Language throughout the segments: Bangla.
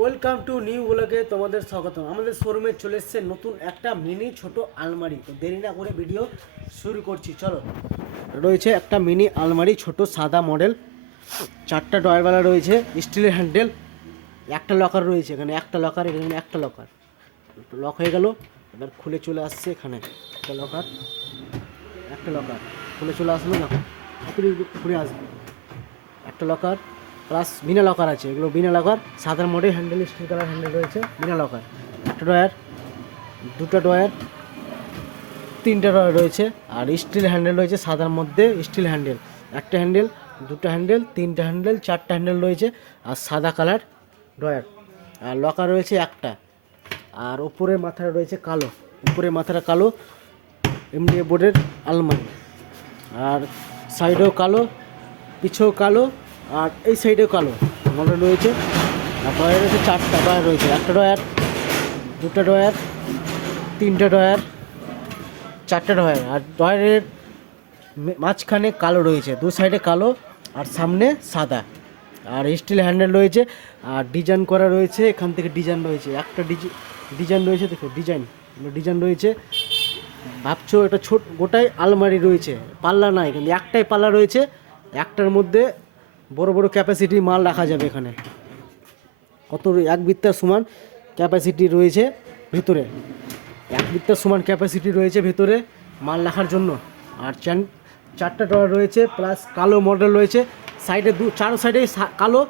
ওয়েলকাম টু নিউ ব্লগে তোমাদের স্বাগত। আমাদের শোরুমে চলে এসছে নতুন একটা মিনি ছোট আলমারি। তো দেরি না করে ভিডিও শুরু করছি, চলো। রয়েছে একটা মিনি আলমারি, ছোট সাদা মডেল, 4টা ডয়ারওয়ালা রয়েছে, স্টিলের হ্যান্ডেল, একটা লকার রয়েছে এখানে, একটা লকার, এখানে একটা লকার লক হয়ে গেল। এবার খুলে চলে আসছে এখানে একটা লকার, একটা লকার খুলে চলে আসলো, দেখো খুলে আসবে একটা লকার, প্লাস বিনা লকার আছে, এগুলো বিনা লকার, সাদা model handle, steel colour handle রয়েছে, বিনা লকার। একটা ডয়ার, দুটো ডয়ার, তিনটা ডয়ার রয়েছে, আর স্টিল হ্যান্ডেল রয়েছে সাদার মধ্যে, স্টিল হ্যান্ডেল, একটা হ্যান্ডেল, দুটো হ্যান্ডেল, তিনটা হ্যান্ডেল, চারটা হ্যান্ডেল রয়েছে, আর সাদা কালার ডয়ার, আর লকার রয়েছে একটা, আর উপরের মাথাটা রয়েছে কালো, উপরের মাথাটা কালো, এমডিএফ বোর্ডের আলমারি, আর সাইডেও কালো, পিছেও কালো, আর এই সাইডেও কালো মডেল রয়েছে। আর ডয়ার রয়েছে 4টা ডয়ার রয়েছে, একটা ডয়ার, দুটো ডয়ার, তিনটা ডয়ার, 4টা ডয়ার, আর ডয়ারের মাঝখানে কালো রয়েছে, দু সাইডে কালো আর সামনে সাদা, আর স্টিল হ্যান্ডেল রয়েছে, আর ডিজাইন করা রয়েছে, এখান থেকে ডিজাইন রয়েছে, একটা ডিজাইন রয়েছে, দেখো ডিজাইন রয়েছে। ভাবছো এটা ছোট গোটাই আলমারি রয়েছে, পাল্লা নাই, কিন্তু একটাই পাল্লা রয়েছে, একটার মধ্যে বড় বড় ক্যাপাসিটি মাল রাখা যাবে। এখানে কত, 1 বিত্তার সমান ক্যাপাসিটি রয়েছে ভিতরে, 1 বিত্তার সমান ক্যাপাসিটি রয়েছে ভিতরে মাল রাখার জন্য। আর 4টা ডয়ার রয়েছে, প্লাস কালো মডেল রয়েছে, সাইডে চারো সাইডে কালো,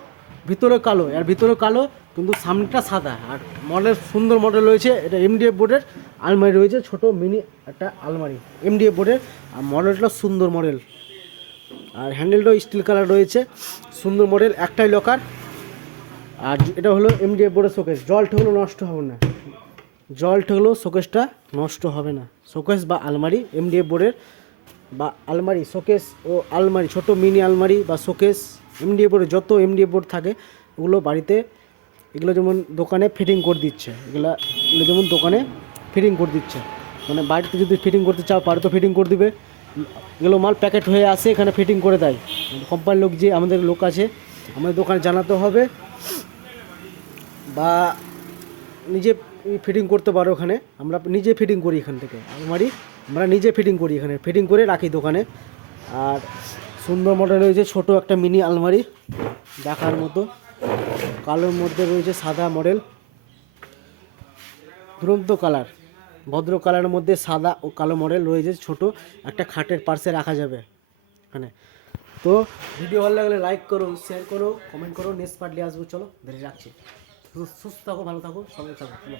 ভিতরে কালো, আর ভিতরে কালো, কিন্তু সামনেটা সাদা। আর মডেল সুন্দর মডেল রয়েছে, এটা এমডিএফ বোর্ডের আলমারি রয়েছে, ছোট মিনি একটা আলমারি এমডিএফ বোর্ডের, আর মডেলটা সুন্দর মডেল, আর হ্যান্ডেলটাও স্টিল কালার রয়েছে, সুন্দর মডেল, একটাই লকার। আর এটা হলো এমডিএফ বোর্ডের শোকেস, জল ঠেকলেও নষ্ট হবে না, জল ঠেকলেও শোকেসটা নষ্ট হবে না। শোকেস বা আলমারি এমডিএফ বোর্ডের, বা আলমারি, শোকেস ও আলমারি, ছোট মিনি আলমারি বা শোকেস, এমডিএফ বোর্ডের যত এমডিএফ বোর্ড থাকে ওগুলো বাড়িতে, এগুলো যেমন দোকানে ফিটিং করে দিচ্ছে, এগুলো যেমন দোকানে ফিটিং করে দিচ্ছে, মানে বাড়িতে যদি ফিটিং করতে চাও বাড়িতে ফিটিং করে দিবে। এগুলো মাল প্যাকেট হয়ে আসে, এখানে ফিটিং করে দেয় কোম্পানির লোক, যে আমাদের লোক আছে, আমাদের দোকানে জানাতে হবে, বা নিজে ফিটিং করতে পারো। ওখানে আমরা নিজে ফিটিং করি, এখান থেকে আলমারি আমরা নিজে ফিটিং করি, এখানে ফিটিং করে রাখি দোকানে। আর সুন্দর মডেল রয়েছে, ছোট একটা মিনি আলমারি দেখার মতো, কালোর মধ্যে রয়েছে সাদা মডেল, দুরন্ত কালার, ভদ্র কালারের মধ্যে সাদা ও কালো মডেল রয়েছে, ছোট একটা খাটের পাশে রাখা যাবে এখানে। তো ভিডিও ভালো লাগলে লাইক করো, শেয়ার করো, কমেন্ট করো, নেক্সট পার্টলি আসবো। চলো বেরিয়ে রাখছি, সুস্থ থাকো, ভালো থাকো, সবাই থাকো, চলো।